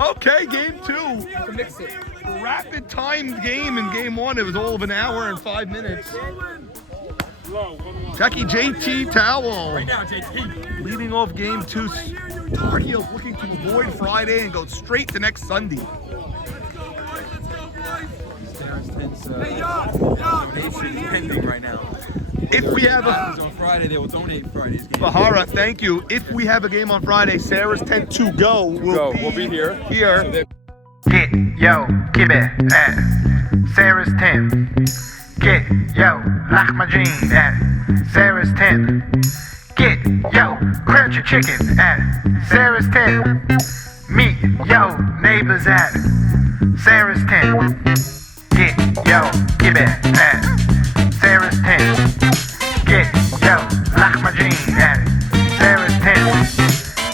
Okay, game 2. Rapid timed game in game 1. It was all of an hour and 5 minutes. Jackie JT Towel. Right now, JT. Leading off game 2. Tar Heels looking to avoid Friday and go straight to next Sunday. Donation pending right now. If we have a on Friday, they will donate Friday's game. Bahara, thank you. If we have a game on Friday, Sarah's tent to go. We'll be here. Here. Get yo, keep it at Sarah's tent. Get yo, lock my jeans at Sarah's tent. Get yo, crouch your chicken at Sarah's tent. Meet yo, neighbors at Sarah's tent. Get yo, keep it at Sarah's tent. Get yo, lock my jeans at Sarah's tent.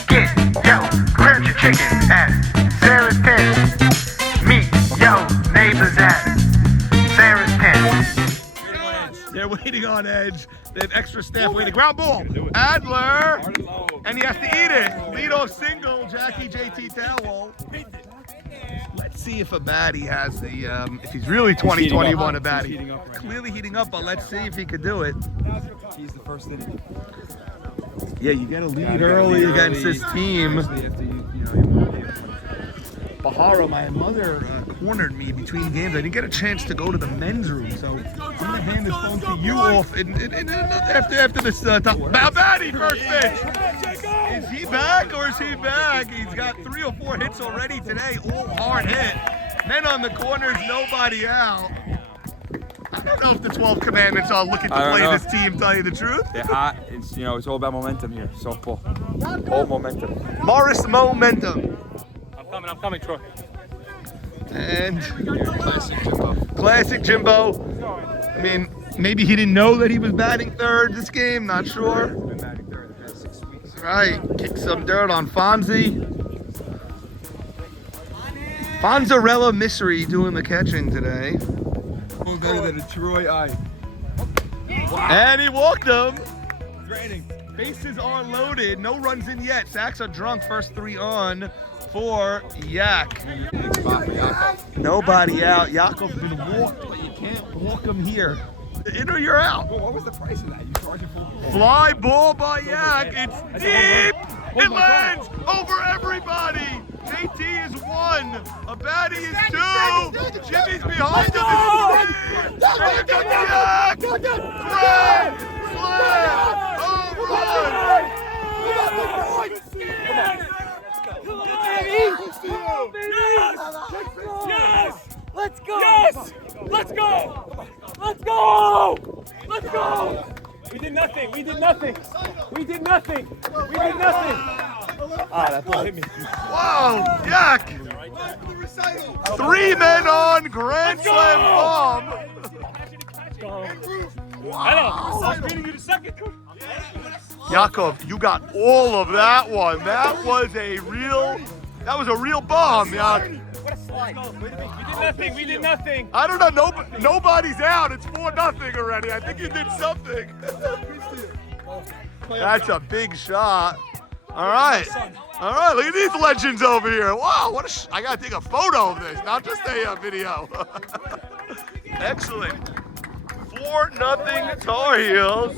Get yo, crouch your chicken at Sarah's tent. Meet yo, neighbors at Sarah's tent. They're waiting on edge. They have extra staff waiting. Ground ball. Adler. And he has to eat it. Leadoff single, Jackie JT Towel. Let's see if a baddie has the, if he's really 2021 a baddie. Clearly heating up, but let's see if he could do it. He's the first inning. Yeah, you get a lead early against this team. Bahara, my mother cornered me between games. I didn't get a chance to go to the men's room, so I'm gonna hand this phone to you off after this top. Baddie first pitch. Is he back or is he back? He's got 3 or 4 hits already today, all hard hit. Men on the corners, nobody out. I don't know if the 12 commandments are looking to play this team, tell you the truth. They're hot. It's, it's all about momentum here. Softball. All momentum. Morris momentum. I'm coming, Troy. And Classic Jimbo. classic Jimbo. I mean, maybe he didn't know that he was batting third this game, not sure. Been batting third the past 6 weeks. Right, kick some dirt on Fonzie. Fonzarella Mystery doing the catching today. More better than a Troy eye. And he walked him. It's raining. Bases are loaded, no runs in yet. Sacks are drunk, first 3 on for Yak. Nobody out. Yakov's been walked, but you can't walk him here. In or you're out. What was the price of that? You charging full? Fly ball by Yak. It's deep. It lands over everybody. JT is 1. A baddie is 2. Jimmy's behind him. And here comes Yak. Grand slam. Home run. Yes! Let's go! Yes! Let's go! Let's go! Let's go! We did nothing. We did nothing. We did nothing. We did nothing. Ah, that ball hit me. Wow, Yak. 3 men on grand slam bomb. Wow. I was beating you the second. Yakov, you got all of that one. That was a real bomb, Yak. We did nothing. I don't know, nobody's out. It's 4-0 already. I think you did something. That's a big shot. All right, look at these legends over here. Wow, I gotta take a photo of this, not just a video. Excellent. 4-0 Tar Heels.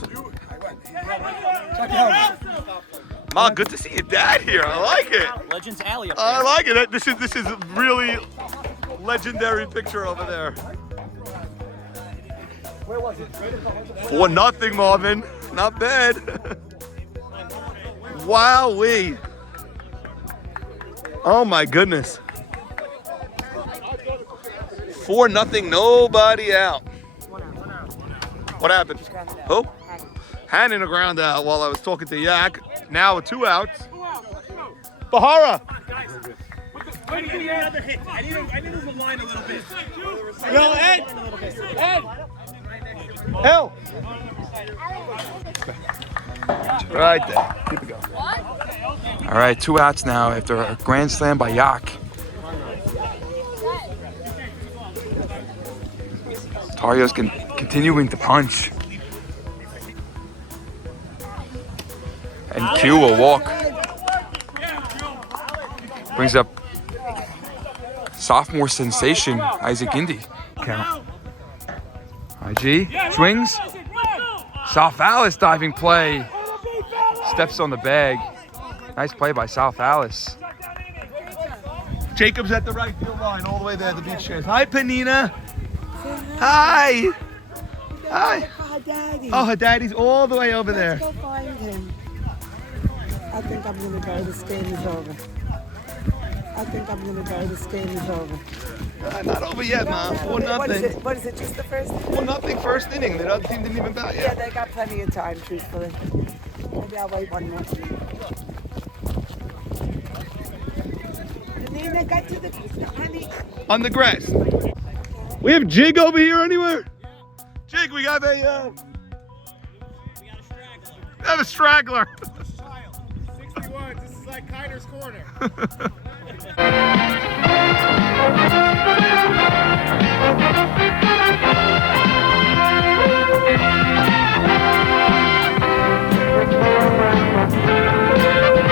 Ma, good to see your dad here. I like it. Legends Alley up there. I like it. This is a really legendary picture over there. 4-0 Marvin. Not bad. Wowee. Oh my goodness. 4-0, nobody out. What happened? Who? Handing a ground out while I was talking to Yak. Now with 2 outs. Bahara. I need another hit. I need to move the line a little bit. Yo, Ed. Hell. Right there. Keep it going. All right, 2 outs now after a grand slam by Yak. Tar Heels continuing to punch. And Q will walk. Brings up sophomore sensation, Isaac Indy. Count. IG swings. South Alice diving play. Steps on the bag. Nice play by South Alice. Jacob's at the right field line, all the way there at the beach chairs. Hi, Panina. Hi. Hi. Her daddy. Oh, her daddy's all the way over there. Let's go find him. I think I'm gonna go. This game is over. I think I'm gonna go. This game is over. Not over yet, Mom. 4-0. What is it? Just the first? 4-0 first inning. The other team didn't even bat Yeah, yet. they got plenty of time, truthfully. Maybe I'll wait one more. Nina got to the honey. On the grass. We have Jig over here anywhere? Jig, we got a We have a straggler. 61. This is like Kiner's corner.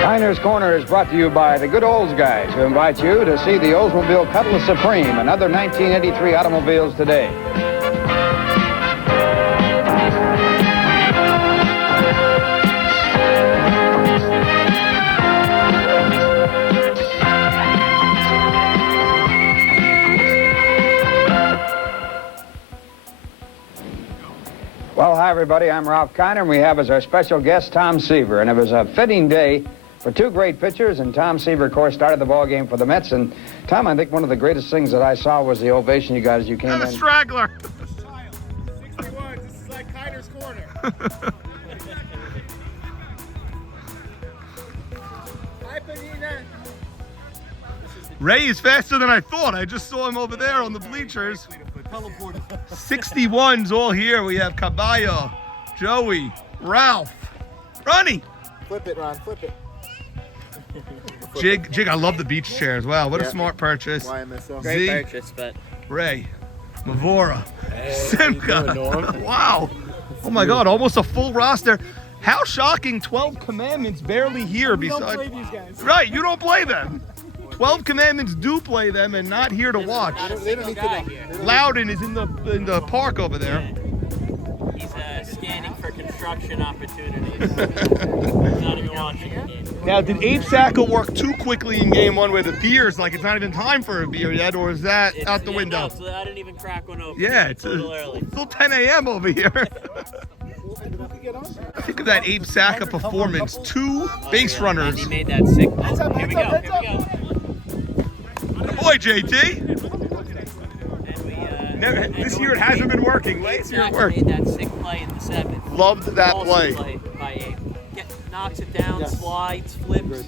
Kiner's Corner is brought to you by the Good Olds guys, who invite you to see the Oldsmobile Cutlass Supreme and other 1983 automobiles today. Well, hi, everybody. I'm Ralph Kiner, and we have as our special guest Tom Seaver. And it was a fitting day for two great pitchers, and Tom Seaver, of course, started the ball game for the Mets. And Tom, I think one of the greatest things that I saw was the ovation you got as you came We have in. a straggler. 61. This is like Kiner's corner. Hi, Panina. Ray is faster than I thought. I just saw him over there on the bleachers. 61's all here. We have Caballo, Joey, Ralph, Ronnie. Flip it, Ron. Flip it. Jig, I love the beach chairs. Wow, what a smart purchase. YMSL. Z, purchase, but Ray, Mavora, Simca. Wow. Oh my God, almost a full roster. How shocking, 12 commandments barely here besides. these guys. Right, you don't play them. 12 commandments do play them and not here to watch. They don't need to. Loudon is in the park over there. he's scanning for construction opportunities. He's not even watching the game. Now, did Abe Sackle work too quickly in game one where the beer's like it's not even time for a beer yet, or is that out the window? No, so I didn't even crack one open. Yeah, it's a little early. Still 10 a.m. over here. Think of that Abe Saka performance. 2 base runners. He made that sick. Oh, here we go. Here we go. Boy, JT. And we, This year it hasn't been working. Last year it Zach worked. made that sick play in the 7th. Loved that Awesome play. by Abe. Knocks it down, slides, flips.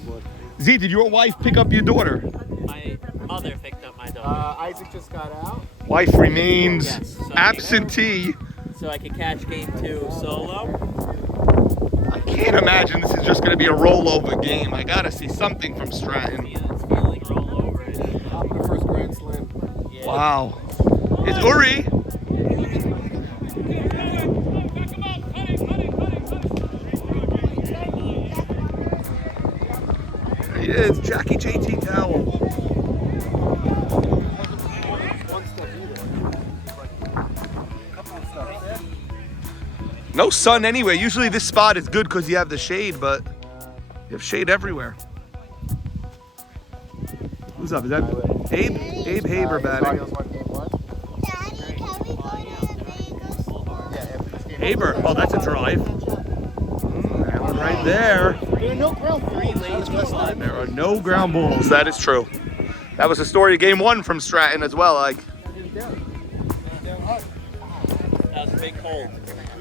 Z, did your wife pick up your daughter? My mother picked up my daughter. Isaac just got out. Wife remains Yes, so- absentee. So I could catch game 2 solo. I can't imagine this is just going to be a rollover game. I got to see something from Stratton. Yeah, it's feeling rollover. My first Grand Slam. Yeah. Wow. It's Uri. There he is, Jackie JT Towel. No sun anyway. Usually this spot is good because you have the shade, but you have shade everywhere. Who's up? Is that Abe? Abe Haber batting. Haber. Oh, that's a drive. That one right there. There are no ground balls. There are no ground balls. That is true. That was the story of game 1 from Stratton as well. Like That was a big hold.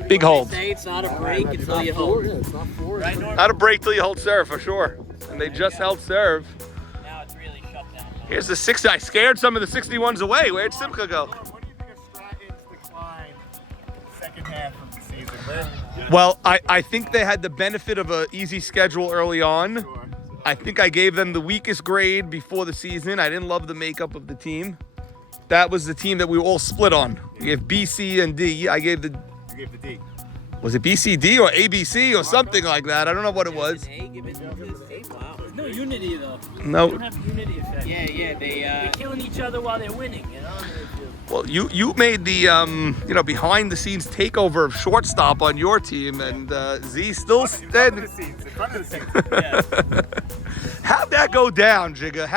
big hold. They say it's not a break until you hold. It's not four. Right, Norm? Not a break till you hold serve for sure. And they just held serve. Now it's really shut down. Here's the 60. I scared some of the 61s away. Where'd Simca go? What do you think of Stratton's decline second half of the season? Well, I think they had the benefit of an easy schedule early on. I think I gave them the weakest grade before the season. I didn't love the makeup of the team. That was the team that we were all split on. We gave B, C, and D. I gave the... You gave the D. Was it BCD or ABC or something like that? I don't know what it was. An A given to this team? Wow. No unity though. No. They don't have unity effect. Yeah, they're killing each other while they're winning, you know? Well, you made the behind the scenes takeover of shortstop on your team, and Z still standing. How'd that go down, Jigga?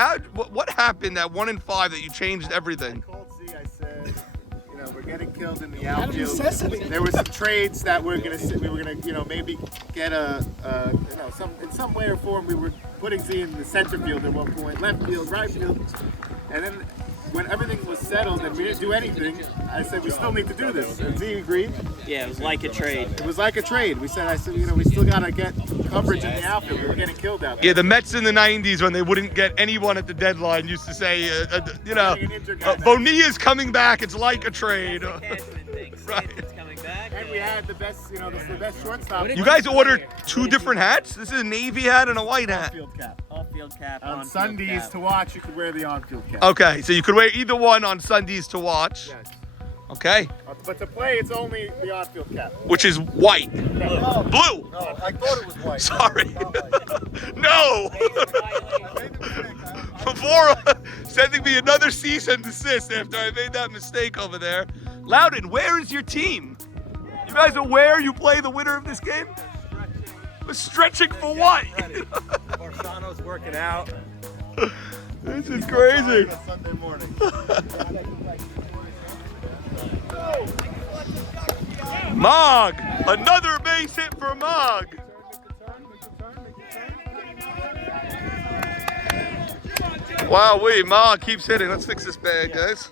What happened at 1 and 5 that you changed everything? I called Z. I said, we're getting killed in the outfield. There were some trades that we were gonna maybe get in some way or form. We were putting Z in the center field at one point, left field, right field, and then when everything was settled and we didn't do anything, I said we still need to do this. And Z agreed. Yeah, it was like a trade. It was like a trade. I said, we still gotta get coverage in the outfield. We were getting killed out there. Yeah, the Mets in the 90s, when they wouldn't get anyone at the deadline, used to say, Bonilla's coming back. It's like a trade. Right. Coming back. And we had the best, the best shortstop. You guys ordered 2 different hats? This is a navy hat and a white hat. On-field cap. Off-field cap. On Sundays to watch, you could wear the on-field cap. Okay, so you could wear either one on Sundays to watch. Yes. Okay. But to play, it's only the on-field cap. Which is white. Blue. No, I thought it was white. Sorry. No. Before sending me another cease and desist after I made that mistake over there. Loudon, where is your team? You guys aware you play the winner of this game? We're stretching for what? Marsano's working out. This is crazy. Sunday morning. Mog, another base hit for Mog. Wow, Mog keeps hitting. Let's fix this bag, guys.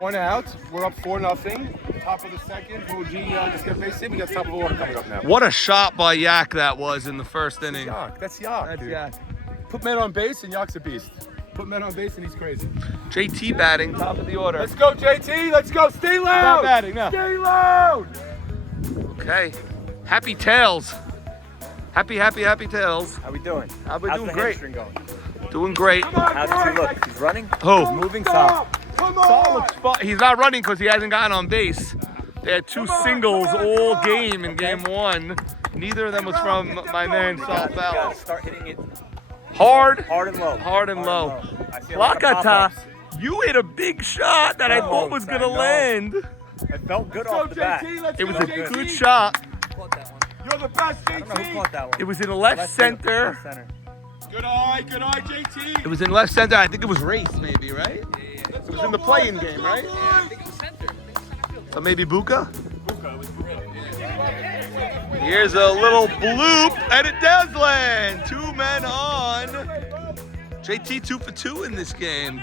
1 out. We're up 4-0. Top of the second. Fuji just got base hit. We got top of the order coming up now. What a shot by Yak that was in the first inning. Yak. That's Yak. Put men on base and Yak's a beast. Put men on base and he's crazy. JT batting, top of the order. Let's go, JT. Let's go. Stay loud. Stop batting now. Stay loud. Okay. Happy Tails. Happy Tails. How we doing? We're How's doing the great. hamstring going? Doing great. How's he look? He's running? Who? Moving Saul. Saul looks fine. He's not running because he hasn't gotten on base. They had 2 singles all game in game 1. Neither of them was from my man Saul Fowler. Start hitting it Hard and low. Hard and low. I feel like a Lakata, pop-up. you hit a big shot that I thought was going to land. It felt good off the bat. It was a good shot. You're the best, I don't know who caught that one. It was in left center. Good eye, JT. It was in left center. I think it was race, maybe, right? It was in the playing game, right? So maybe Buka? Here's a little bloop, and it does land. 2 men on. JT 2 for 2 in this game.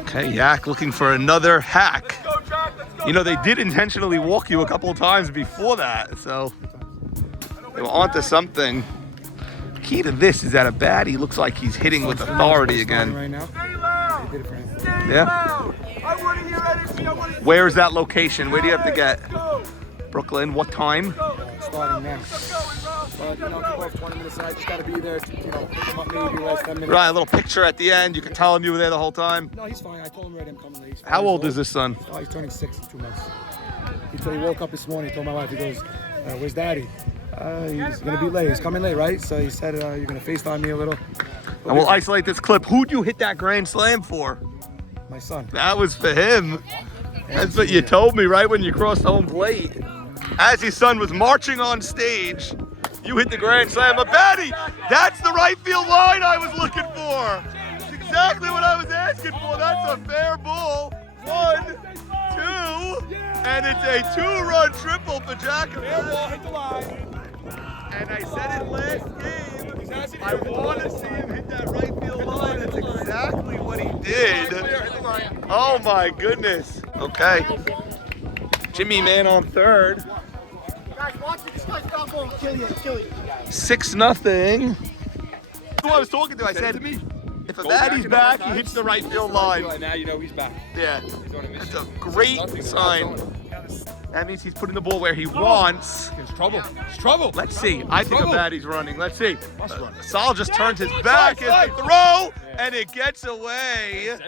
Okay, Yak looking for another hack. They did intentionally walk you a couple of times before that, so they were onto something. Key to this is that a baddie looks like he's hitting with authority again. Right now. Yeah. Where is that location? Where do you have to get? Brooklyn. What time? Starting now. But, kick off 20 minutes out. Just got to be there, pick him up maybe last 10 minutes. Right, a little picture at the end. You can tell him you were there the whole time. No, he's fine. I told him already I'm coming late. How old is this son? Oh, he's turning 6 in 2 months. He woke up this morning, he told my wife, he goes, where's daddy? He's going to be late. He's coming late, right? So he said, you're going to FaceTime me a little. And we'll isolate this clip. Who'd you hit that grand slam for? My son. That was for him. That's what you told me right when you crossed home plate. As his son was marching on stage, you hit the grand slam. But Betty, that's the right field line I was looking for. That's exactly what I was asking for. That's a fair ball. 1, 2, and it's a 2-run triple for Jacksonville. And I said it last game, I want to see him hit that right field line. That's exactly what he did. Oh my goodness. Okay. Jimmy man on third. Guys, watch it. This guy's not going to kill you. 6-0. Who I was talking to, I said, if a baddie's back, he hits the right field line. Now you know he's back. Yeah. That's a great sign. That means he's putting the ball where he wants. It's trouble. It's trouble. Let's see. I think a baddie's running. Let's see. Saul just turns his back at the throw, and it gets away.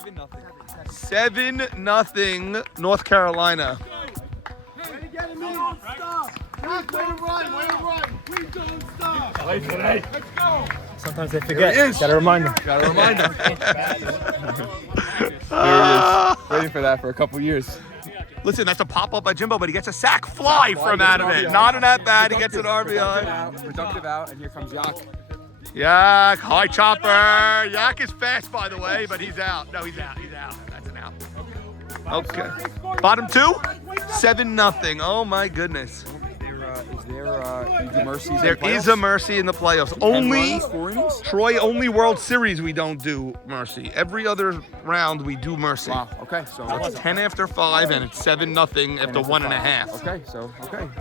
7-0 North Carolina. Sometimes they forget. Gotta remind them. Gotta remind him. There he is, waiting for that for a couple years. Listen, that's a pop-up by Jimbo, but he gets a sack fly from out of it. Not an at-bat, he gets an RBI. Productive out, and here comes Yak. Yak, high chopper. Yak is fast, by the way, but he's out. No, he's out. He's out. That's an out. Okay. Bottom 2? 7-0. Oh my goodness. Is there mercies? There is a mercy in the playoffs. Only 4 innings? Troy, only World Series we don't do mercy. Every other round we do mercy. Wow. Okay. So It's 10 after 5 and it's 7-0 after 1.5. Okay. So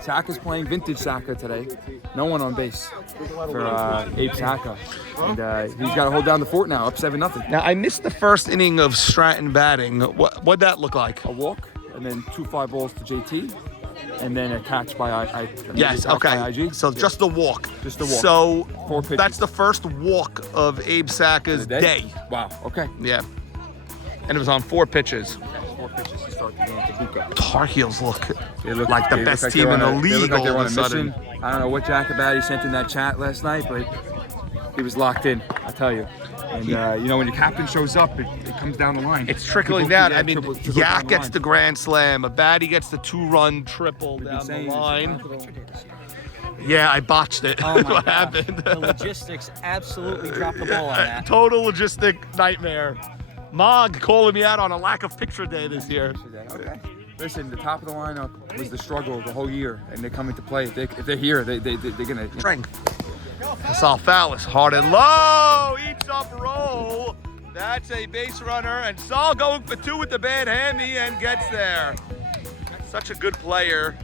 Saka's playing vintage Saka today. No one on base for Abe Saka, and he's got to hold down the fort now. Up 7-0. Now I missed the first inning of Stratton batting. What'd that look like? A walk, and then 2 fly balls to JT. And then a catch by Yes, by okay. IG. So just the walk. Just the walk. So 4 pitches. that's the first walk of Abe Saka's day. Wow. Okay. Yeah. And it was on 4 pitches. 4 pitches to start the game to Buka. Tar Heels look They look like the they best look like team they're in the on a- they league look like all they're of on a sudden. mission. I don't know what Jacobat he sent in that chat last night, but he was locked in, I tell you. And when your captain shows up, it comes down the line. It's trickling People down. keep I mean, triple Yak down gets line. the grand slam. Abadi gets the 2-run triple We've been down the saying this. line. Yeah, I botched it. Oh my What gosh. happened? The logistics absolutely dropped the ball on that. Total logistic nightmare. Mog calling me out on a lack of picture day this year. Okay. Listen, the top of the lineup was the struggle the whole year, and they're coming to play. If they're here, they're gonna. Strength. Salfalis, hard and low, eats up roll. That's a base runner, and Saul going for 2 with the bad hammy and gets there. Such a good player.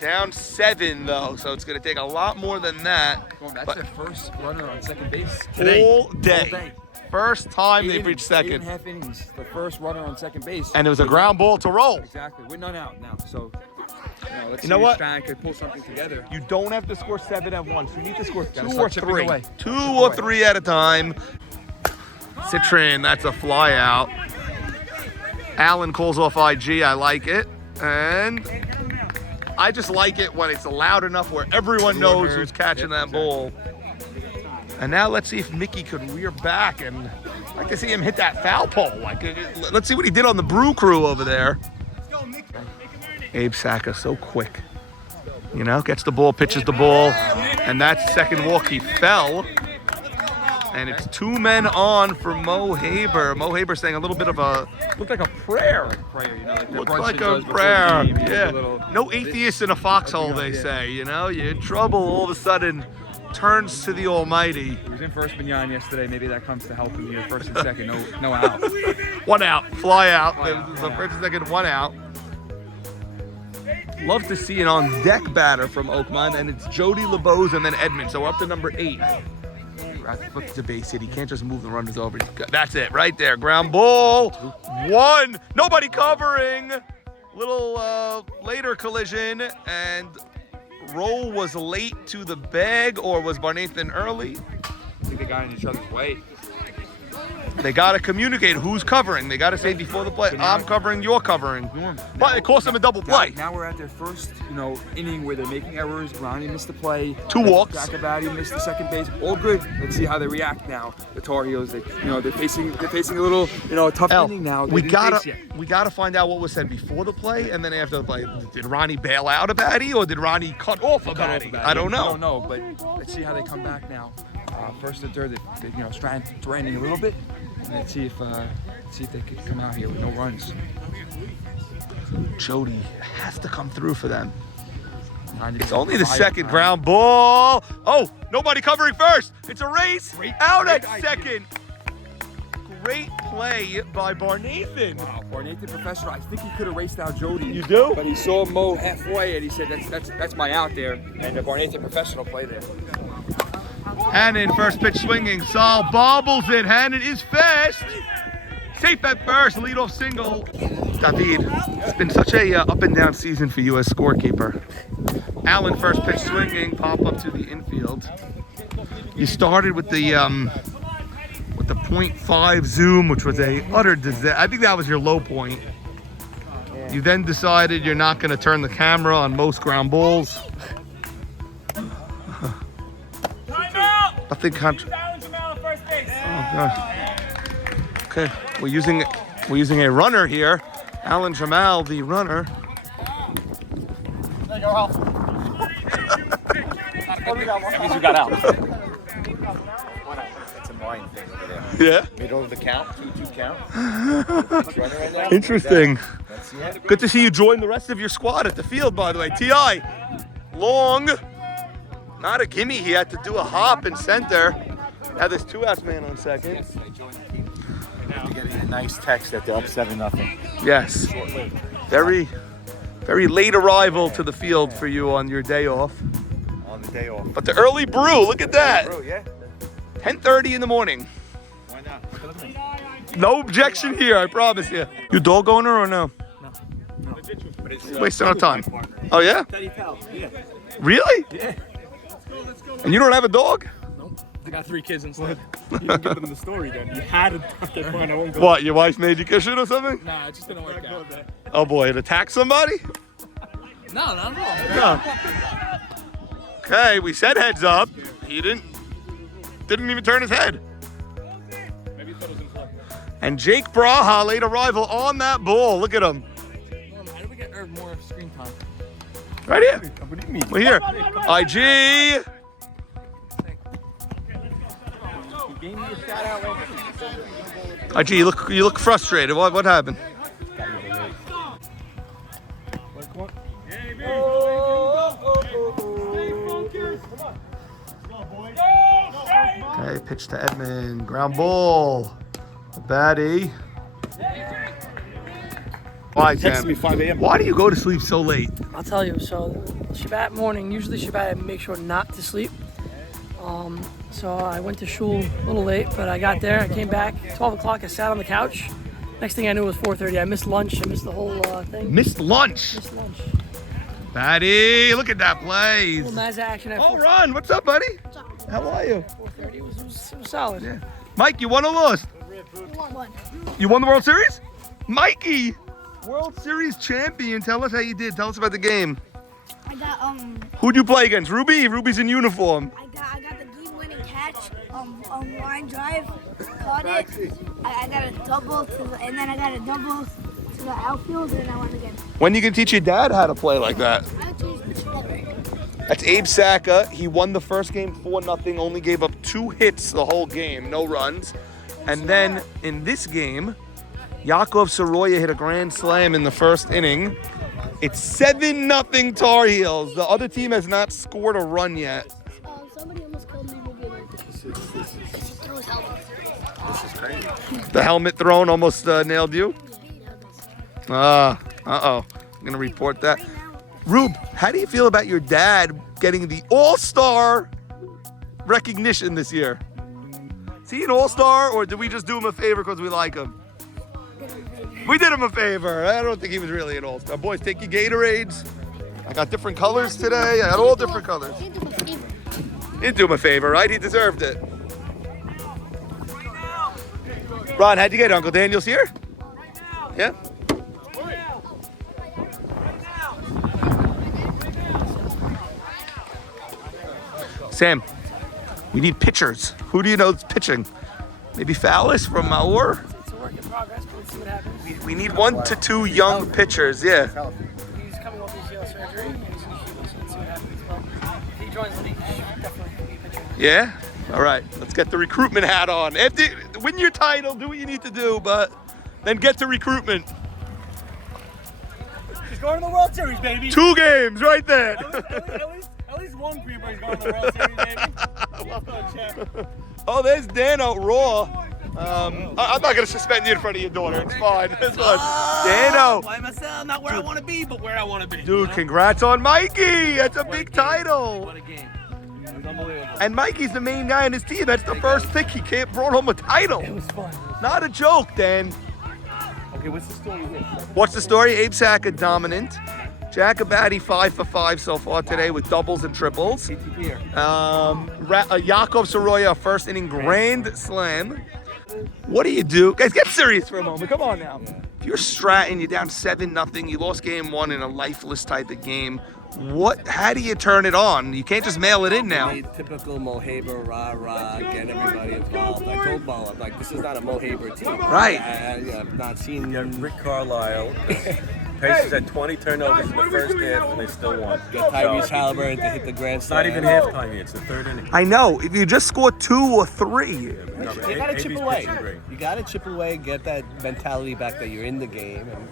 Down 7 though, so it's gonna take a lot more than that. That's But their first runner on second base today. all day. First time they've reached second. 8.5 innings, the first runner on second base. And it was a ground ball to roll. Exactly. We're none out now, so let's You see know if what? Stratton could pull something together. You don't have to score 7 at once. You need to score Gotta 2 start or chipping 3. away. 2 or 3 at a time. Citrin, that's a fly out. Allen calls off IG, I like it. And I just like it when it's loud enough where everyone knows who's catching that ball. And now let's see if Mickey could rear back, and I'd like to see him hit that foul pole. Let's see what he did on the Brew Crew over there. Abe Saka, so quick. You know, gets the ball, pitches the ball, and that second walk he fell. And it's 2 men on for Mo Haber. Mo Haber saying a little bit of looked like a prayer. Prayer, like Looks like a prayer. Yeah. No atheist in a foxhole, they say. You know, you're in trouble. All of a sudden, turns to the Almighty. He was in first Mignon yesterday. Maybe that comes to help him here. First and second, no out. 1 out, fly out. The first and second, 1 out. Love to see an on-deck batter from Oakmont, and it's Jody LeBeau and then Edmund. So we're up to number 8. Flip to base hit. He can't just move the runners over. That's it, right there. Ground ball. 1. Nobody covering. Little later collision, and Roll was late to the bag, or was Barnathan early? I think they got in each other's way. They got to communicate who's covering. They got to say before the play, I'm covering, you're covering. But it cost them a double play. Now we're at their first, inning where they're making errors. Ronnie missed the play. 2 walks. Jacobat missed the second base. All good. Let's see how they react now. The Tar Heels, they're facing a little, tough inning now. We gotta find out what was said before the play and then after the play. Did Ronnie bail out a baddie, or did Ronnie cut off a baddie? I don't know. I don't know, but let's see how they come back now. First and third, Stratton threatening a little bit. And let's see if they could come out here with no runs. Jody has to come through for them. It's It's only the second ground ball. Oh, nobody covering first. It's a race. Out at second. Great play by Barnathan. Wow, Barnathan professional. I think he could have raced out Jody. You do? But he saw Mo halfway and he said that's my out there. And the Barnathan professional play there. Hannon, first pitch swinging. Saul bobbles it. Hannon is fast. Safe at first. Leadoff single. David, it's been such a up and down season for you as scorekeeper. Allen, first pitch swinging. Pop up to the infield. You started with the 0.5 zoom, which was a utter disaster. I think that was your low point. Yeah, You then decided you're not going to turn the camera on most ground balls. Nothing contra. Oh god. Okay, we're using a runner here. Alan Jamal, the runner. There you go, Ralph. That means you got out. It's a mind thing over there. Yeah. Middle of the count, 2-2 count. Interesting. That's it. Good to see you join the rest of your squad at the field, by the way. T.I. Long. Not a gimme. He had to do a hop in center. Now there's 2-outs man on second. You're getting a nice text that they're up 7-0. Yes. Very, very late arrival to the field for you on your day off. On the day off. But the early brew, look at that. Bro, yeah. 10:30 in the morning. Why not? No objection here, I promise you. You dog owner or no? No. But it's Wasting our time. Oh yeah? Yeah. Really? Yeah. And you don't have a dog? I got 3 kids instead. You didn't give them the story then. You had to. Okay, fine, I won't go. What, your wife made you kiss it or something? Nah, it just didn't work out. Oh boy, it attacked somebody? No, not at all. No. Okay, we said heads up. He didn't even turn his head. Maybe he thought it was in play. And Jake Braha, late arrival on that ball. Look at him. How did we get Irv more screen time? Right here. What do you mean? We're here. IG. Gave me a shout out. IG, you look frustrated. What happened? Okay, pitch to Edmund. Ground ball. Batty. Why, Texted me Sam? 5 a.m. Why do you go to sleep so late? I'll tell you. So Shabbat morning, usually Shabbat I make sure not to sleep. So I went to shul a little late, but I got there. I came back 12 o'clock. I sat on the couch. Next thing I knew it was 4:30. I missed lunch. I missed the whole thing. Missed lunch. Missed lunch. Batty, look at that play. Little Mazda action at Oh, Ron, what's up, buddy? How are you? 4:30. It was solid. Yeah. Mike, you won or lost? You won the World Series? Mikey, World Series champion. Tell us how you did. Tell us about the game. I got Who'd you play against? Ruby? Ruby's in uniform. I got the game-winning catch on line drive. Caught it. I got a double and then I got a double to the outfield, and I won again. When you can teach your dad how to play like that? I teach better. That's Abe Saka. He won the first game 4-0, only gave up 2 hits the whole game, no runs. And then in this game, Yaakov Soroya hit a grand slam in the first inning. It's 7-0 Tar Heels. The other team has not scored a run yet. Somebody almost called me Ruby. This is crazy. The helmet thrown almost nailed you? Uh-oh. I'm going to report that. Rube, how do you feel about your dad getting the All-Star recognition this year? Is he an All-Star, or did we just do him a favor because we like him? We did him a favor. I don't think he was really an All-Star. Boys, take your Gatorades. I got different colors today. I got all different colors. He didn't do him a favor, right? He deserved it. Ron, how'd you get it? Uncle Daniel's here? Yeah? Sam, we need pitchers. Who do you know is pitching? Maybe Fallis from Maur? It's a work in progress, but let's see what happens. We need 1 to 2 young pitchers, yeah. He's coming off ACL surgery, and he's in the field, so let's see what happens. But if he joins the league, he should definitely be a pitcher. Yeah? All right, let's get the recruitment hat on. Win your title, do what you need to do, but then get to recruitment. He's going to the World Series, baby. 2 games right there. At least one creeper is going to the World Series, baby. Well done, champ. Oh, there's Dan out raw. I'm not going to suspend you in front of your daughter. It's fine. It's fine. Dano. By myself, not where I want to be, but where I want to be. Dude, congrats on Mikey. That's a big title. What a game. It was unbelievable. And Mikey's the main guy in his team. That's the first thing he brought home a title. It was fun. Not a joke, Dan. Okay, what's the story here? What's the story? Abe Saka dominant. Jacobati 5 for 5 so far today with doubles and triples. Yaakov Soroya, first inning grand slam. What do you do? Guys, get serious for a moment. Come on now. If you're Stratton, you're down 7-0. You lost game 1 in a lifeless type of game. How do you turn it on? You can't just mail it in now. Typical Mohaber, rah-rah, get everybody involved. I told Mo, I'm like, this is not a Mohaber team. Right. I've not seen Rick Carlisle. Pacers had 20 turnovers in the first half, and they still won. Got Tyrese Halliburton to hit the grand slam. It's not even halftime yet. It's the third inning. I know. If you just score 2 or 3. You got to chip away. You got to chip away, get that mentality back that you're in the game, and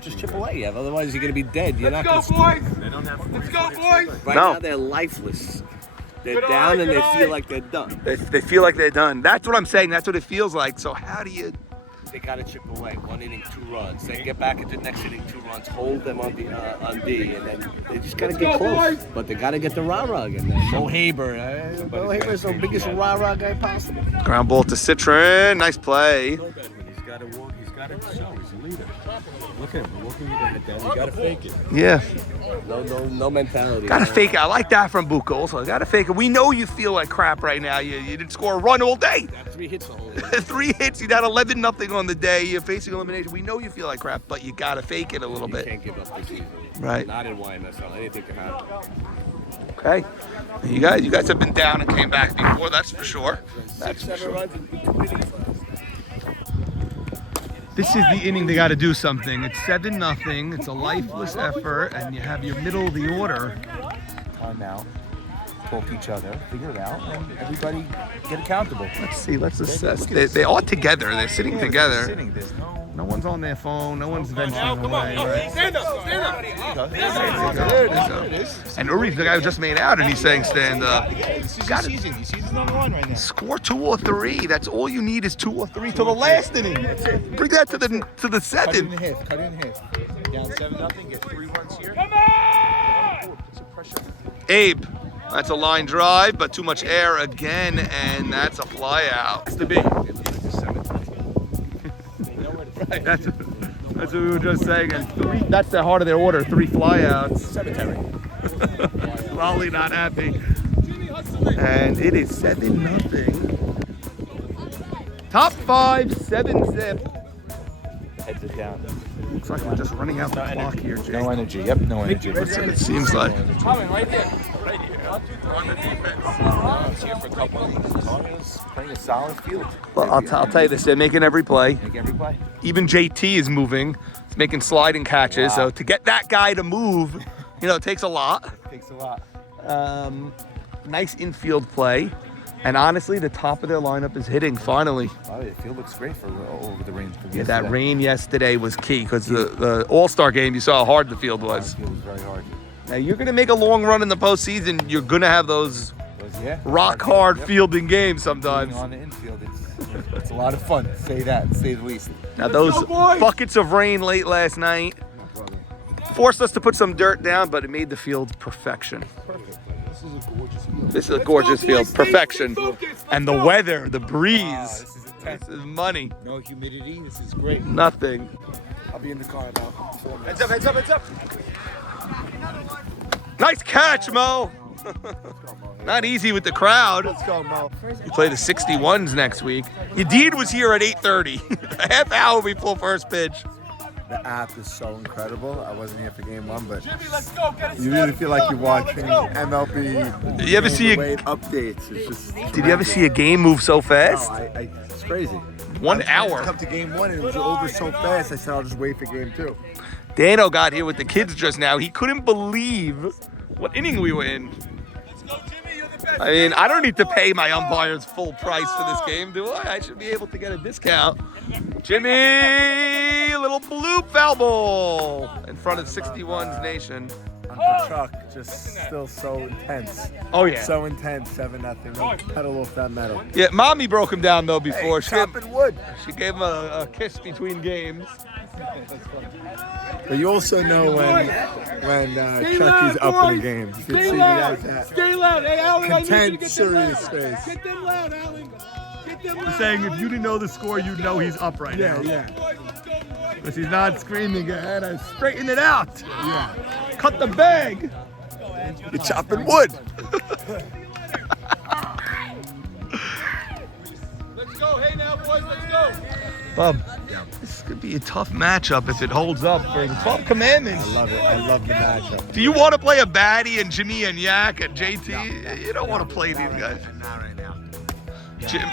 just chip away. Yeah, otherwise you're going to be dead. You're not going to. Let's go, boys! Right now they're lifeless. They're down and they feel like they're done. They feel like they're done. That's what I'm saying. That's what it feels like. So how do you? They got to chip away. 1 inning, 2 runs. Then get back into the next inning, 2 runs. Hold them on D, and then they just got to get close. But they got to get the rah-rah again. Mo Haber. Mo Haber is the biggest rah-rah guy possible. Ground ball to Citron. Nice play. He's got to walk. He's got to show. He's a leader. Look at him. Walking you to hit that. You got to fake it. Yeah. No mentality. Gotta fake it. I like that from Buka also. Gotta fake it. We know you feel like crap right now. You didn't score a run all day. 3 hits the whole day. 3 hits. You down 11-0 on the day. You're facing elimination. We know you feel like crap, but you gotta fake it a little bit. You can't give up this season. Right. Not in YMSL. Anything can happen. Okay. You guys have been down and came back before. That's for sure. That's for sure. Runs in 2 innings. This is the inning they got to do something. It's 7-0. It's a lifeless effort, and you have your middle of the order. Time out. Talk to each other, figure it out, and everybody get accountable. Let's see. Let's assess. They are together. They're sitting together. There's no one's on their phone. No one's venturing away. Right? Stand up. There it is. And Uri's the guy who just made out, and he's saying stand up. This is your season. Your season's on the run right now. Score 2 or 3. That's all you need is 2 or 3 till the last inning. Bring that to the 7th. Cut it in half. Down 7-0. Get 3 runs here. Come on! Put some pressure. Abe. That's a line drive, but too much air again, and that's a fly out. It's to be. Right, that's what we were just saying. And that's the heart of their order, 3 flyouts. Cemetery. Lolly not happy. And it is 7-0. Top 5, 7-zip. Heads it down. Looks like we're just running out the clock here, Jake. No energy. Yep, no energy. That's what it seems like. Right here. On the defense. Here for a couple of weeks. Playing a solid field. Well, I'll tell you this, they're making every play. Make every play. Even JT is moving. He's making sliding catches. Wow. So to get that guy to move, it takes a lot. It takes a lot. Nice infield play. And honestly, the top of their lineup is hitting finally. Wow, the field looks great for over the rain. Yeah, that rain yesterday was key because the All-Star game, you saw how hard the field was. The field was very hard. Now, you're going to make a long run in the postseason. You're going to have those rock-hard fielding games sometimes. Being on the infield, it's a lot of fun, say that, say the least. Now, those buckets of rain late last night forced us to put some dirt down, but it made the field perfection. Perfect. This is a gorgeous field. This is a gorgeous field. Perfection. And the weather, the breeze. This is intense. This is money. No humidity. This is great. Nothing. I'll be in the car about 4 minutes. Heads up. Nice catch, Mo. Not easy with the crowd. Let's go, Mo. You play the 61s next week. Yadid was here at 8:30, a half hour before first pitch. The app is so incredible. I wasn't here for game 1, but you really feel like you're watching MLB. Did you ever see updates? It's just Did you ever see a game move so fast? No, it's crazy. 1 I was hour. Come to game 1 and it was over so fast. I said I'll just wait for game 2. Dano got here with the kids just now. He couldn't believe what inning we were in. I mean, I don't need to pay my umpires full price for this game, do I? I should be able to get a discount. Jimmy, a little blue foul ball in front of 61's nation. Uncle Chuck, just still so intense. Oh, yeah. So intense, 7-0. No pedal off that metal. Yeah, Mommy broke him down, though, before. Hey, chopping wood. She gave him a kiss between games. But you also know when Chucky's up in the game. You can see the guys that Stay loud. Hey, Alan, content, serious face. Get them loud, Alan. Get them loud. Saying if you didn't know the score, you'd know he's up right now. Yeah. Because he's not screaming ahead. I straighten it out. Yeah. Cut the bag. You're chopping wood. Let's go. Hey, now, boys, let's go. Bub, Could be a tough matchup if it holds up for the 12 Commandments. I love it. I love the matchup. Do you want to play a baddie and Jimmy and Yak and JT? You don't want to play these guys. Not right now.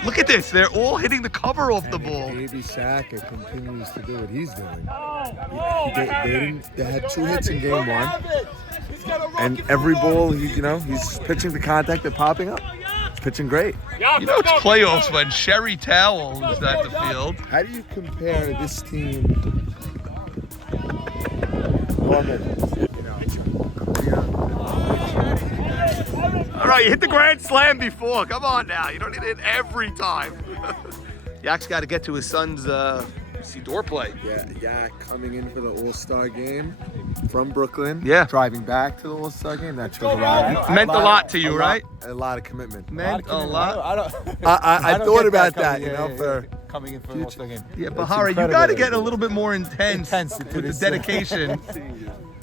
Look at this. They're all hitting the cover off the ball. Baby Saka continues to do what he's doing. They had 2 hits in game 1. And every ball, he's pitching the contact and popping up. He's pitching great. You know it's playoffs when Sherry Towell is at the field. How do you compare this team normal? All right, you hit the grand slam before. Come on now. You don't need it every time. Yak's got to get to his son's door play. Yeah, Yak coming in for the All-Star game from Brooklyn. Yeah. Driving back to the All-Star game. That shows a lot. Meant a lot to you, right? A lot of commitment. Meant a lot. I thought about that, for coming in for an All-Star game. Yeah, Bahari, you got to get a little bit more intense with the dedication.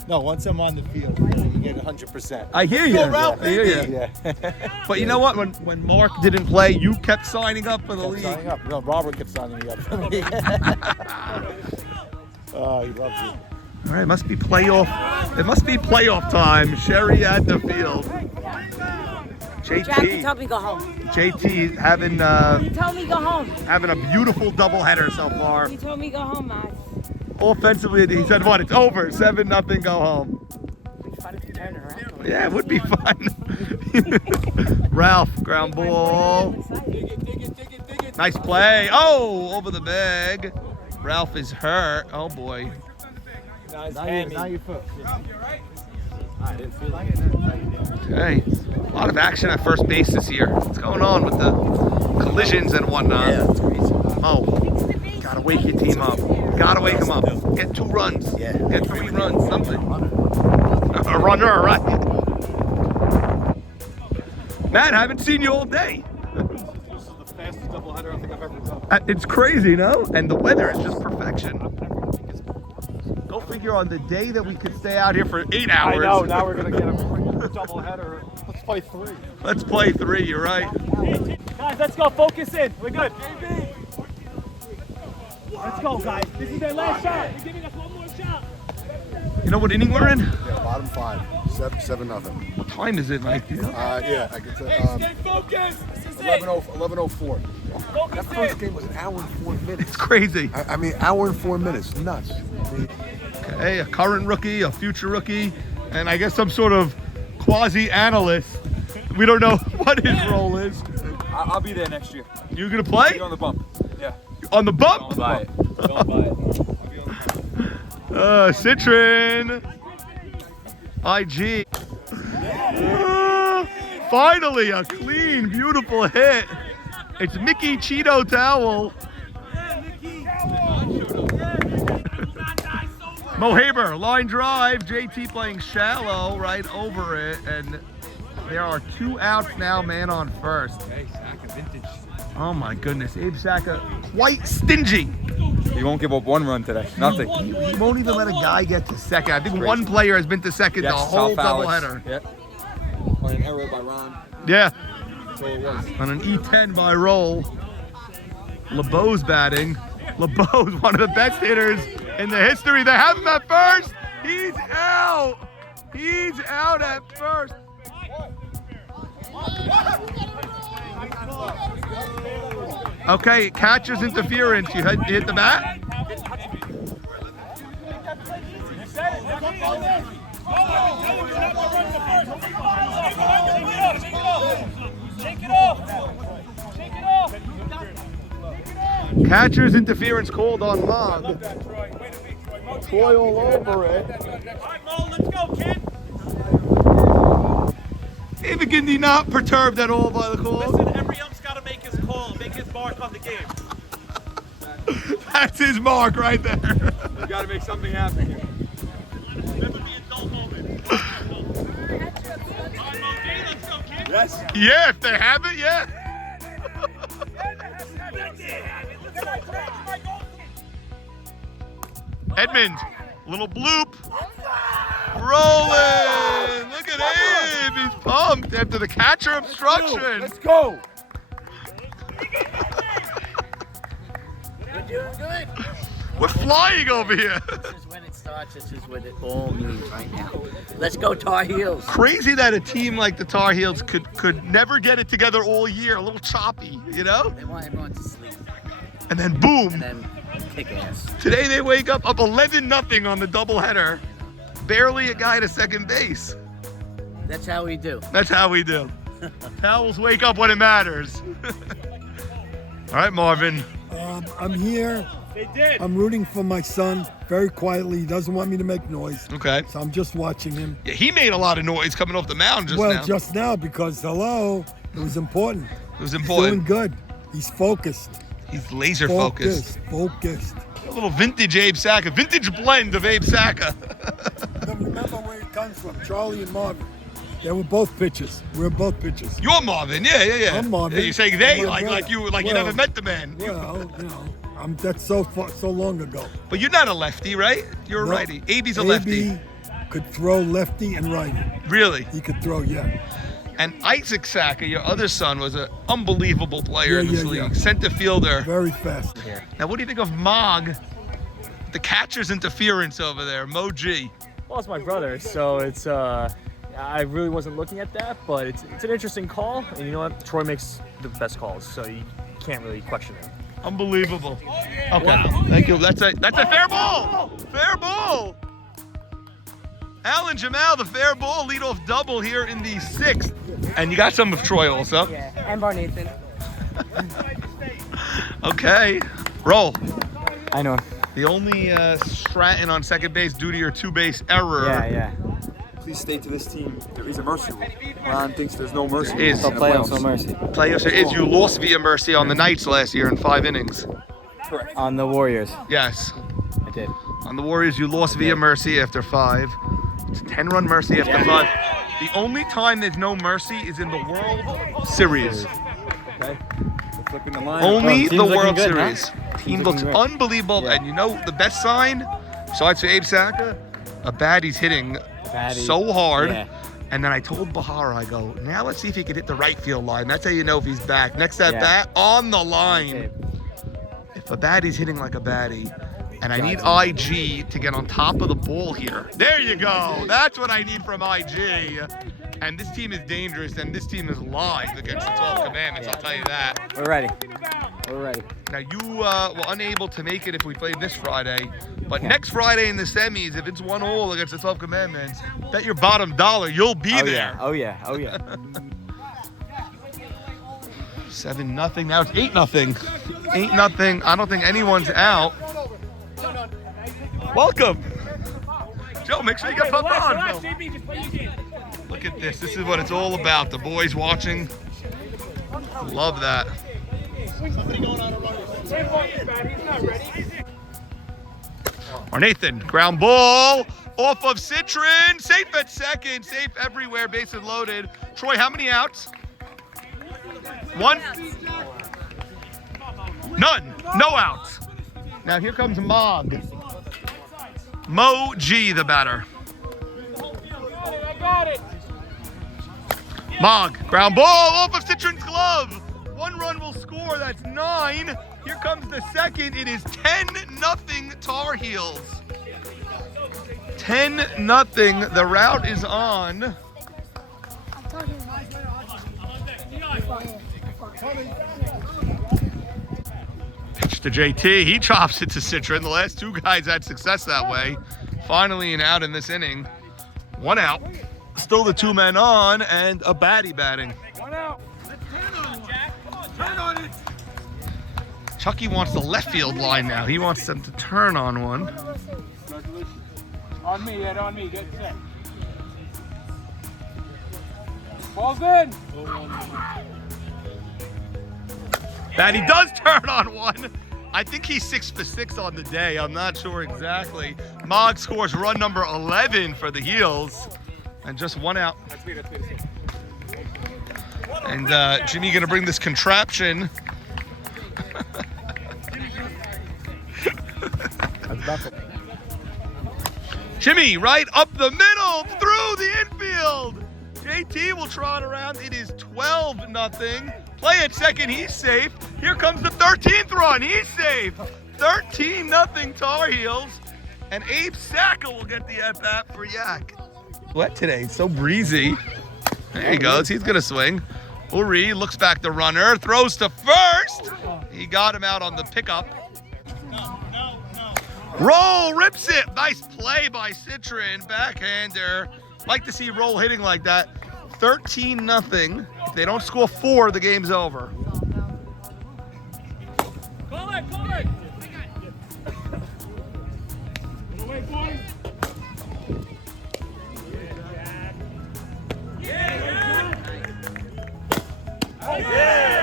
No, once I'm on the field, you get 100%. I hear you. I hear you. Yeah. But you know what? When Mark didn't play, you kept signing up for the league. Signing up. No, Robert kept signing me up for the league. Oh, he loves you. All right, it must be playoff. It must be playoff time. Sherry at the field. Jack, you told me go home. JT having You told me go home. having a beautiful doubleheader so far. You told me go home, man. Offensively, he said, "What? It's over. 7-0. Go home." It'd be fun if you turn it around. Yeah, it would be fun. Ralph, ground ball. Nice play. Oh, over the bag. Ralph is hurt. Oh boy. Now you foot. I didn't feel like it. Okay. A lot of action at first base this year. What's going on with the collisions and whatnot? Yeah, that's crazy. Oh, gotta wake your team up. Gotta wake them up. Get 2 runs. Yeah. Get 3 runs. Something. A runner, right? Matt, I haven't seen you all day. This is the fastest doubleheader I think I've ever done. It's crazy, no? And the weather is just perfection. Go figure on the day that we could stay out here for 8 hours. I know, now we're going to get a doubleheader. Let's play 3. Let's play 3, you're right. Guys, let's go. Focus in. We're good. Let's go, guys. This is their last shot. They're giving us one more shot. You know what inning we're in? Yeah, bottom 5. 7-0. What time is it, Mike? Yeah, I can say Stay focused. This is 11:04. Focus That first game was an hour and 4 minutes. It's crazy. I mean, hour and 4 minutes. Nuts. Okay, a current rookie, a future rookie, and I guess some sort of quasi-analyst. We don't know what his role is. I'll be there next year. You gonna play? Be on the bump. Yeah. On the bump? Don't buy it. Don't buy it. Citron. IG. Finally, a clean, beautiful hit. It's Mickey Cheeto Towel. Mo Haber, line drive. JT playing shallow right over it. And there are 2 outs now, man on first. Hey, Saka vintage. Oh my goodness, Abe Saka quite stingy. He won't give up 1 run today. Nothing. He won't even let a guy get to second. I think one player has been to second the whole doubleheader. Yeah. On an error by Ron. Yeah. That's all it was. On an E10 by roll. LeBeau's batting. LeBeau's one of the best hitters in the history. They have him at first. He's out. He's out at first. Okay, catcher's interference. You hit the bat? Shake it off. Catcher's interference called on Mog. Troy all over it. Let's go, kid. David Gindy not perturbed at all by the call. Listen, every ump's got to make his call, make his mark on the game. That's his mark right there. You got to make something happen here. Never be a dull moment. Let's go, kid. Yes. Yeah, if they have it, yeah. Edmund, little bloop. Rolling. Look at him. He's pumped after the catcher obstruction. Let's go. We're flying over here. This is when it starts. This is what it all means right now. Let's go Tar Heels. Crazy that a team like the Tar Heels could never get it together all year. A little choppy, you know? They want everyone to sleep. And then boom. And then kick ass. Today they wake up 11-0 on the doubleheader. Barely a guy to second base. That's how we do. That's how we do. Towels wake up when it matters. All right, Marvin. I'm here. I'm rooting for my son very quietly. He doesn't want me to make noise. Okay. So I'm just watching him. Yeah, he made a lot of noise coming off the mound just now. Well, just now because, hello, it was important. It was important. He's doing good. He's focused. He's laser focused. Focused. A little vintage Abe Saka. Vintage blend of Abe Saka. Remember where he comes from, Charlie and Marvin. They were both pitchers. We're both pitchers. You're Marvin, yeah. I'm Marvin. Yeah, you're saying they, My brother. like you never met the man. Well, that's so long ago. But you're not a lefty, right? You're a righty. Abe's a lefty. AB could throw lefty and righty. Really? He could throw, yeah. And Isaac Saka, your other son, was an unbelievable player in this league. Yeah. Center fielder. Very fast. Now, what do you think of Mog? The catcher's interference over there, Mo G. Well, it's my brother, so it's I really wasn't looking at that, but it's an interesting call, and you know what? Troy makes the best calls, so you can't really question him. Unbelievable. Okay, thank you. That's a fair ball. Fair ball. Alan Jamal, the fair ball leadoff double here in the 6th. And you got some of Troy also. Yeah, and Bar Nathan. Okay, roll. I know. The only Stratton on second base due to your 2-base error. Yeah. Please state to this team there is a mercy rule. Ron thinks there's no mercy. There is. In the playoffs. No mercy. Playoffs there is. You lost via mercy on the Knights last year in 5 innings. Correct. On the Warriors. Yes. I did. On the Warriors, you lost via mercy after 5. It's a 10-run mercy after 5. The only time there's no mercy is in the World Series. Okay. We're flipping the line. Only the World good, Series. Huh? Team looks unbelievable. Yeah. And you know the best sign, besides for Abe Saka, a baddie's hitting so hard. Yeah. And then I told Bahara, I go, now let's see if he can hit the right field line. That's how you know if he's back. Next at bat, on the line. If a baddie's hitting like a baddie, and I need IG to get on top of the ball here. There you go. That's what I need from IG. And this team is dangerous, and this team is live against the 12 Commandments, I'll tell you that. We're ready. We're ready. Now, you were unable to make it if we played this Friday, but next Friday in the semis, if it's 1-1 against the 12 Commandments, bet your bottom dollar you'll be there. Oh yeah. 7-0. Now it's 8-0. 8-0. I don't think anyone's out. Welcome. Joe, make sure you get put on. Look at this. This is what it's all about. The boys watching. Love that. Or Nathan, ground ball off of Citron. Safe at second. Safe everywhere. Bases loaded. Troy, how many outs? 1? None. No outs. Now here comes Mog. Mo G, the batter. Mog, ground ball off of Citron's glove. 1 run will score, that's 9. Here comes the second, it is 10-0 Tar Heels. 10-0, the route is on. Pitch to JT, he chops it to Citron. The last 2 guys had success that way. Finally an out in this inning. 1 out. Still the 2 men on and a baddie batting. 1 out. Let's turn on it, Jack. Come on, turn on it. Chucky wants the left field line now. He wants them to turn on one. On me, Ed, on me. Get set. Ball's in. Baddie does turn on one. I think he's 6 for 6 on the day. I'm not sure exactly. Mog scores run number 11 for the Heels. And just 1 out. That's me. And Jimmy gonna bring this contraption. Jimmy, right up the middle, through the infield. JT will trot around. It is 12-0. Play at second, he's safe. Here comes the 13th run, he's safe. 13-0 Tar Heels. And Abe Saka will get the at-bat for Yak. Wet today, it's so breezy. There he goes, he's gonna swing. Uri looks back the runner, throws to first. He got him out on the pickup. Roll, rips it. Nice play by Citron, backhander. Like to see Roll hitting like that. 13-0. If they don't score 4, the game's over. Call it, call it.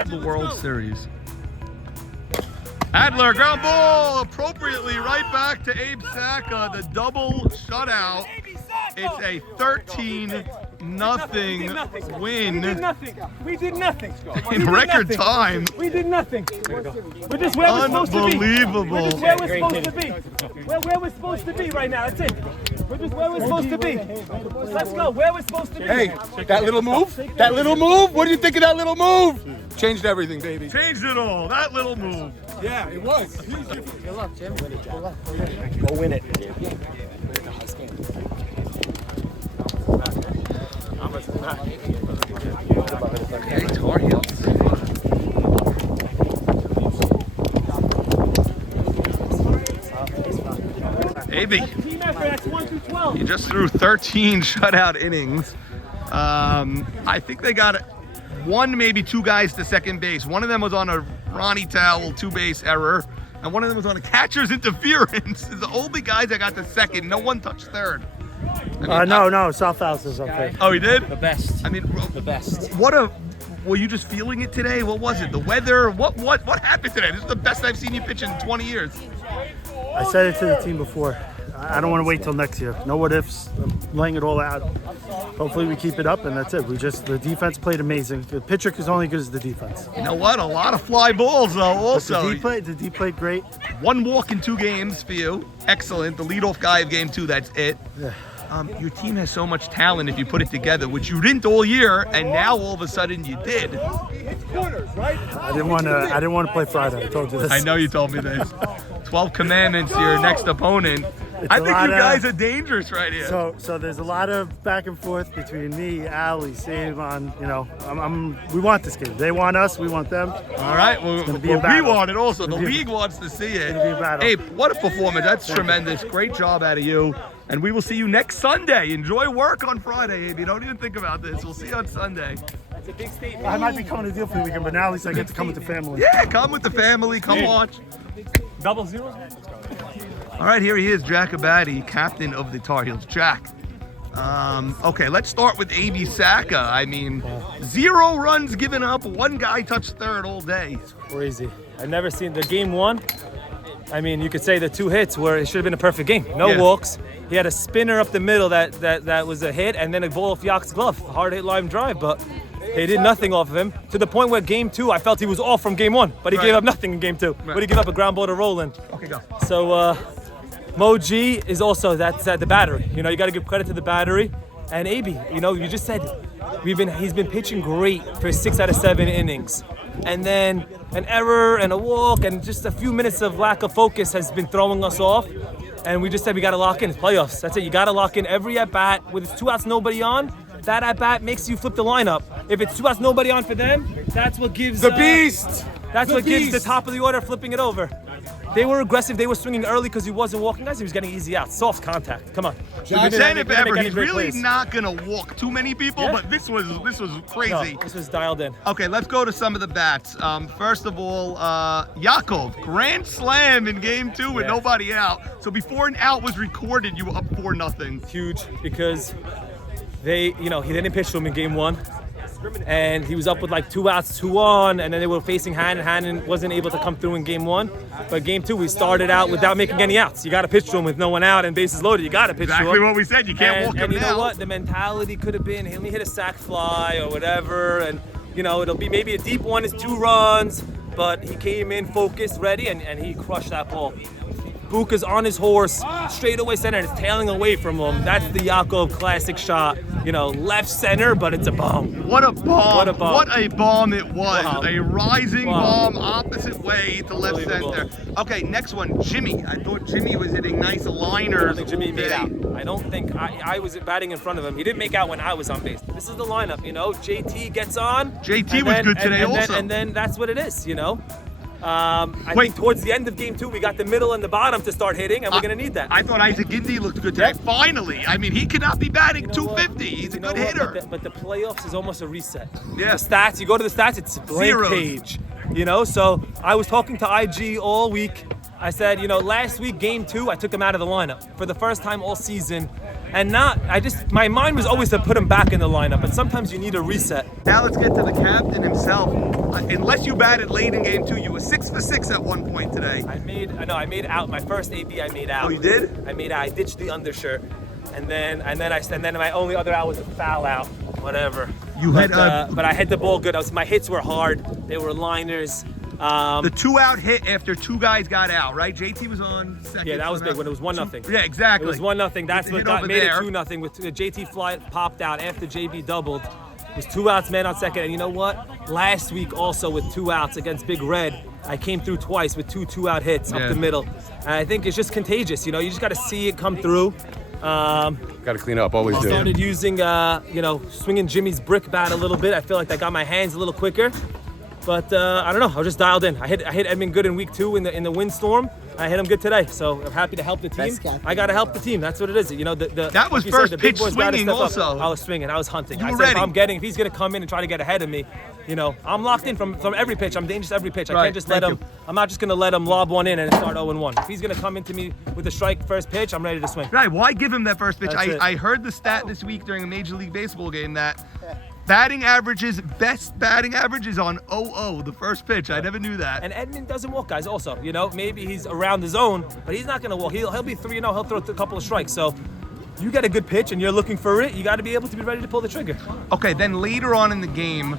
The World Series. Adler, ground ball, appropriately right back to Abe Saka, the double shutout. It's a 13-0 win. We did nothing. We did nothing. In record time. We did nothing. We're just where we're supposed to be. Unbelievable. We're just where we're supposed to be. We're where we're supposed to be right now. That's it. We're just where we're supposed to be. Let's go. Where we're supposed to be. Hey, that little move? That little move? What do you think of that little move? Changed everything, baby. Changed it all. That little move. Yeah, it was. Good luck, Jim. Good luck. Go win it. Okay, Tar Heels. AB, you just threw 13 shutout innings. I think they got one, maybe 2 guys to second base. One of them was on a Ronnie Towell 2-base error, and one of them was on a catcher's interference. It's the only guys that got to second. No one touched third. I mean, No, South House is okay. Oh, he did? The best. I mean, the best. Were you just feeling it today? What was it? The weather? What happened today? This is the best I've seen you pitch in 20 years. I said it to the team before. I don't want to wait till next year. No what ifs. I'm laying it all out. Hopefully we keep it up, and that's it. The defense played amazing. The pitcher is only good as the defense. You know what? A lot of fly balls, though, also. The D played great. 1 walk in 2 games for you. Excellent. The leadoff guy of game 2, that's it. Yeah. Your team has so much talent if you put it together, which you didn't all year, and now all of a sudden you did. I didn't want to play Friday. I told you this. I know you told me this. 12 commandments to your next opponent. I think you guys are dangerous right here. So there's a lot of back and forth between me, Ali, Savon. You know, we want this game. They want us. We want them. All right. Well, we want it also. The league wants to see it. It's gonna be a battle. Hey, what a performance. That's tremendous. Great job out of you. And we will see you next Sunday. Enjoy work on Friday, Abe. Don't even think about this. We'll see you on Sunday. That's a big statement. I might be coming to deal for the weekend, but now at least I get to come with the family. Yeah, come with the family. Come watch. Double zeros. All right, here he is, Jack Abadi, captain of the Tar Heels. Jack. Okay, let's start with A.B. Saka. I mean, 0 runs given up. 1 guy touched third all day. It's crazy. I've never seen the game 1. I mean, you could say the 2 hits where it should have been a perfect game. No walks. He had a spinner up the middle that was a hit, and then a ball off Yak's glove. Hard hit line drive, but he did nothing off of him. To the point where game 2, I felt he was off from game 1, but he gave up nothing in game 2. But he gave up a ground ball to Roland. Okay, go. So Mo G is also that's at the battery. You know, you got to give credit to the battery. And AB, you know, you just said he's been pitching great for 6 out of 7 innings. And then an error and a walk and just a few minutes of lack of focus has been throwing us off. And we just said we got to lock in. It's playoffs. That's it. You got to lock in every at-bat. With 2 outs, nobody on, that at-bat makes you flip the lineup. If it's 2 outs, nobody on for them, that's what gives... The beast! That's what gives the top of the order flipping it over. They were aggressive. They were swinging early because he wasn't walking guys. He was getting easy out. Soft contact. Come on. We've been saying it forever. He's really not going to walk too many people, but this was crazy. No, this was dialed in. Okay, let's go to some of the bats. First of all, Yakov, grand slam in game 2 with nobody out. So before an out was recorded, you were up 4-0. Huge because he didn't pitch to him in game 1. And he was up with like 2 outs, 2 on, and then they were facing hand in hand and wasn't able to come through in game 1. But game 2, we started out without making any outs. You got to pitch to him with no one out and bases loaded. You got to pitch to him. Exactly what we said. You can't walk him And you now. know what? The mentality could have been, let me hit a sac fly or whatever, and it'll be maybe a deep one is 2 runs, but he came in focused, ready, and he crushed that ball. Buka's on his horse, straight away center, and it's tailing away from him. That's the Yakov classic shot. Left center, but it's a bomb. What a bomb. What a bomb. What a bomb it was. Wow. A rising Wow. bomb opposite way to left Unbelievable. center. Okay, next one, Jimmy. I thought Jimmy was hitting nice liners. I don't think Jimmy made out. I don't think I was batting in front of him. He didn't make out when I was on base. This is the lineup, JT gets on. JT was good today also. And then that's what it is, I think towards the end of game 2, we got the middle and the bottom to start hitting, and we're going to need that. I thought Isaac Gindy looked good today. Finally. I mean, he cannot be batting 250. He's a good hitter. But the playoffs is almost a reset. Yeah. The stats, you go to the stats, it's a blank Zeros. page. So I was talking to IG all week. I said, last week, game 2, I took him out of the lineup for the first time all season. And my mind was always to put him back in the lineup, but sometimes you need a reset. Now let's get to the captain himself. Unless you batted late in game 2, you were 6 for 6 at one point today. I made out my first AB. I made out. Oh, you did? I made out. I ditched the undershirt, and then my only other out was a foul out. Whatever. But I hit the ball good. My hits were hard. They were liners. The 2-out hit after 2 guys got out, right? JT was on second. Yeah, that was big when it was 1-0. Yeah, exactly. It was 1-0. That's what made it 2-0. With JT fly popped out after JB doubled. It was 2 outs, man on second. And you know what? Last week also with 2 outs against Big Red, I came through twice with 2 2-out hits up the middle. And I think it's just contagious. You just got to see it come through. Got to clean up, always do. I started using, swinging Jimmy's brick bat a little bit. I feel like I got my hands a little quicker. But I don't know. I was just dialed in. I hit Edmund good in week 2 in the windstorm. I hit him good today, so I'm happy to help the team. I got to help the team. That's what it is. That was like first the big pitch boys gotta swinging step up. also. I was swinging. I was hunting. You I were said, ready. if he's gonna come in and try to get ahead of me, I'm locked in from every pitch. I'm dangerous every pitch. I Right, can't just thank let him. I'm not just gonna let him lob one in and start 0-1. If he's gonna come into me with a strike first pitch, I'm ready to swing. Right, why give him that first pitch? That's it. I heard the stat this week during a Major League Baseball game that best batting average is on 0-0, the first pitch. I never knew that. And Edmund doesn't walk guys also. Maybe he's around the zone, but he's not going to walk. He'll be 3-0. He'll throw a couple of strikes. So you got a good pitch and you're looking for it. You got to be able to be ready to pull the trigger. Okay, then later on in the game,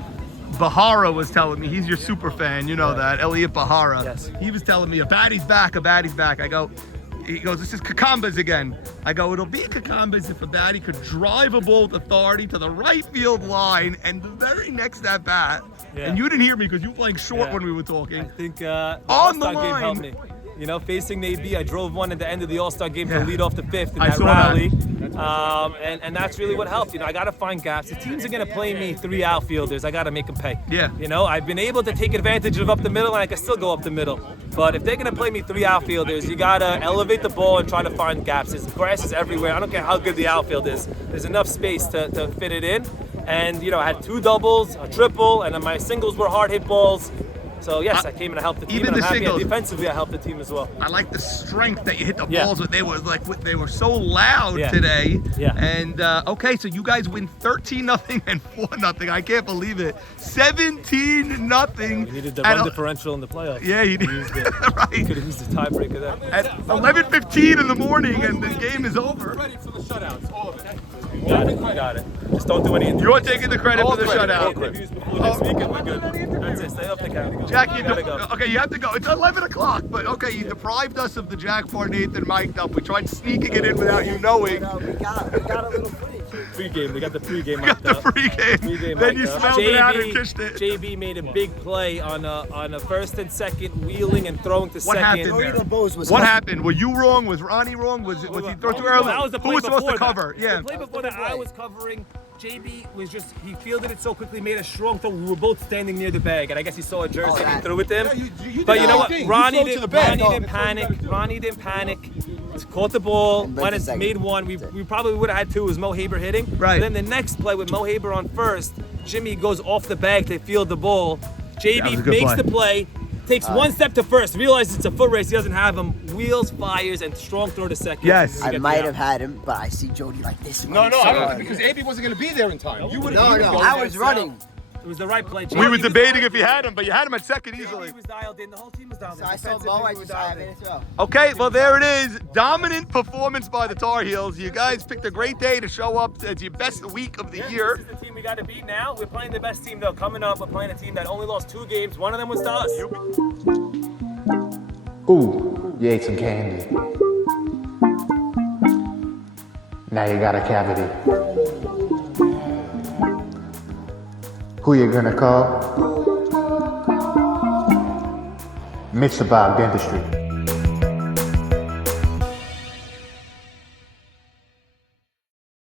Bahara was telling me, he's your super fan, that, Elliot Bahara. Yes. He was telling me, a baddie's back. He goes, this is Kakambas again. I go, it'll be a Kakambas if a baddie could drive a ball with authority to the right field line and the very next at bat. Yeah. And you didn't hear me because you were playing short when we were talking. I think the on the All-Star game helped line. me. Facing Navy, I drove one at the end of the All-Star game to lead off the 5th in I that saw rally. And that's really what helped. I got to find gaps. The teams are going to play me 3 outfielders. I got to make them pay. Yeah. I've been able to take advantage of up the middle, and I can still go up the middle. But if they're going to play me 3 outfielders, you got to elevate the ball and try to find gaps. There's grass is everywhere. I don't care how good the outfield is. There's enough space to fit it in. And, I had 2 doubles, a triple, and then my singles were hard hit balls. So, yes, I came in to help the team, even and I'm the happy. singles. Defensively, I helped the team as well. I like the strength that you hit the Yeah. balls with. They were so loud today. Yeah. And okay, so you guys win 13-0 and 4-0. I can't believe it. 17-0. We needed the run differential in the playoffs. Yeah, you did. Right. We could have used the tiebreaker there. At 11:15 in the morning, and the game is over. Ready for the shutouts, all of it. You got it. Just don't do any interviews. You're taking the credit for the All shutout. interviews before next week and we're good. That's it. Stay off the couch. Jack, you gotta go. okay, you have to go. It's 11 o'clock, but okay, you deprived us of the Jack for Nathan mic'd up. We tried sneaking it in without you knowing. We got a little footage. Pre-game. We got the pre-game We got the pregame. Then you smelled it out and kissed it. JB made a big play on a first and second, wheeling and throwing to What second. happened there? What happened? Were you wrong? Was Ronnie wrong? Was he throw too early? That was the Who play was supposed to before cover? that. Yeah. The play before that, I was covering. JB was he fielded it so quickly, made a strong throw. We were both standing near the bag, and I guess he saw a jersey and threw it to him. But you know what? Ronnie didn't panic. Ronnie didn't panic. Caught the ball, went and made one. We probably would have had 2. It was Mo Haber hitting. Right. Then the next play with Mo Haber on first, Jimmy goes off the bag to field the ball. That was a JB good makes play. the play, takes one step to first, realizes it's a foot race, he doesn't have him, wheels, fires, and strong throw to second. Yes. I might have had him, but I see Jody like this. No, I don't, because AB wasn't going to be there in time. You would have. No, I was running. It was the right play. We were JB debating if you had him, but you had him at second easily. He was dialed in. The whole team was dialed in. So I saw Mo, I just made it throw. Okay, well, there it is. Dominant performance by the Tar Heels. You guys picked a great day to show up. It's your best week of the year. This is the team we got to beat now. We're playing the best team, though. Coming up, we're playing a team that only lost 2 games. One of them was to us. Ooh, you ate some candy. Now you got a cavity. Who you gonna call? Mr. Bob Dentistry.